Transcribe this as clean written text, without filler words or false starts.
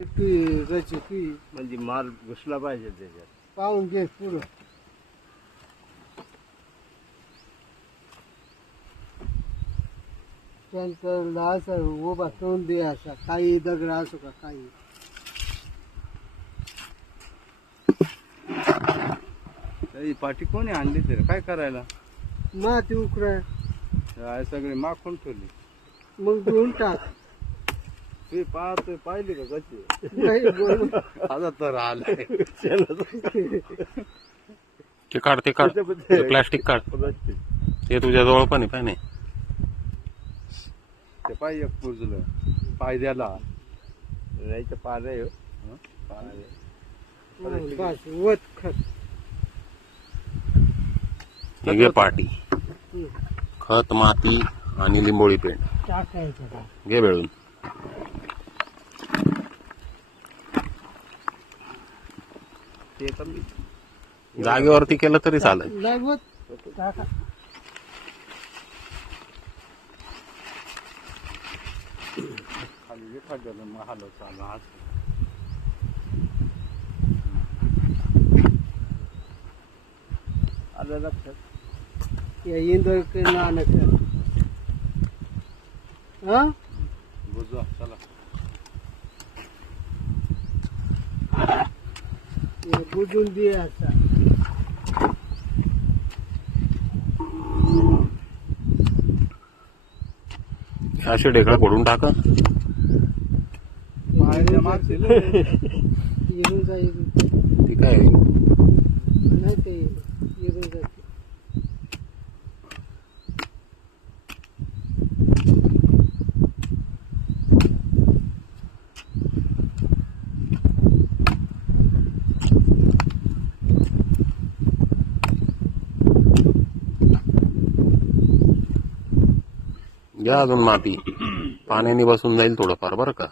म्हणजे माल घुसला पाहिजे त्याच्यात. पाहून घे पुढं. त्यांचा असं उभा तोंड दे असा, काही दगड असो का काही. ही पाठी कोणी आणली तरी काय करायला? माती उकरा काय सगळे माखून ठेवली. मग घेऊन टाक. तुम्ही पाहतोय पाहिली का कशी? नाही बरोबर. आता तर आलाय ते काढ ते प्लास्टिक काढ. ते तुझ्या जवळ पण आहे पाय नाही. ते पाय एक पुजलं पाय द्याला नाही तर पारे बस वत खत. हे घे पाटी, खत, माती आणि लिंबोळी पेंट टाकायचं. घे बेळून. ते तर जागेवरती केलं तरी चालेल. लागवत टाका. खाली एखाद्याला महाल चालू आज आलं लक्षात. या इंदोर नानक हा बुजवा चला. बुजून दे असा. असे ढेकळं फोडून टाका. पायाच्या मागतील येऊन जाईल. ती काय नाही ते येऊन जाते. घ्या अजून माती, पाण्याने बसून जाईल थोडंफार बरं का.